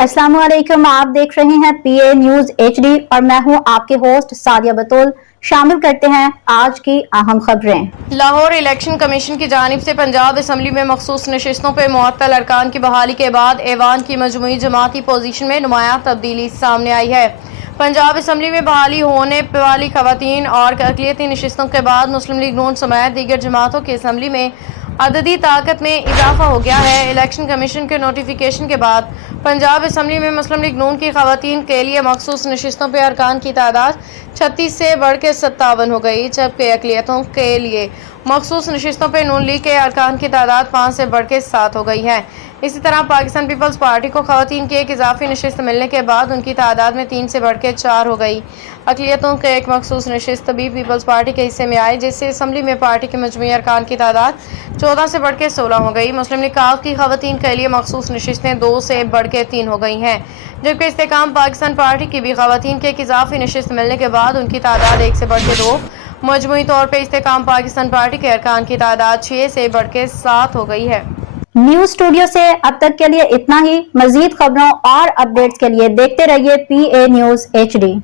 अस्सलाम वालेकुम, आप देख रहे हैं पीए न्यूज HD और मैं हूं आपके होस्ट सादिया बतूल। शामिल करते हैं आज की अहम खबरें। लाहौर इलेक्शन कमीशन की जानिब से पंजाब असम्बली में मखसूस नशिस्तों पर मुअत्तल अरकान की बहाली के बाद ऐवान की मजमूई जमाती पोजीशन में नुमायां तब्दीली सामने आई है। पंजाब असम्बली में बहाली होने वाली खवातीन और अक़लियती नशिस्तों के बाद मुस्लिम लीग नून समेत दीगर जमातों की असम्बली में अददी ताकत में इजाफा हो गया है। इलेक्शन कमीशन के नोटिफिकेशन के बाद पंजाब असम्बली में मुस्लिम लीग नून की खवातीन के लिए मखसूस नशिस्तों पर अरकान की तादाद 36 से बढ़ के 57 हो गई, जबकि अक़लियतों के लिए मखसूस नशिस्तों पर नून लीग के अरकान की तादाद 5 से बढ़ के 7 हो गई है। इसी तरह पाकिस्तान पीपल्स पार्टी को खवातीन की एक इजाफी नशिस्त मिलने के बाद उनकी तादाद में 3 से बढ़ के 4 हो गई। अक़लियतों के एक मखसूस नशिस्त भी पीपल्स पार्टी के हिस्से में आई, जिससे असम्बली में पार्टी के मजमूई अरकान की तादाद 14 से बढ़ के 16 हो गई। मुस्लिम लीग काफ की खवातीन के लिए मखसूस नशिस्तें 2 से बढ़ के 3 हो गई हैं, जबकि इस्तेकाम पाकिस्तान पार्टी की भी खवातीन के एक इजाफी नशिस्त मिलने के बाद उनकी तादाद 1 से बढ़ के 2, मजमूई तौर पर इस्तेकाम पाकिस्तान पार्टी के अरकान की तादाद 6 से बढ़ के 7 हो गई है। न्यूज स्टूडियो से अब तक के लिए इतना ही। मजीद खबरों और अपडेट्स के लिए देखते रहिए पीए न्यूज HD।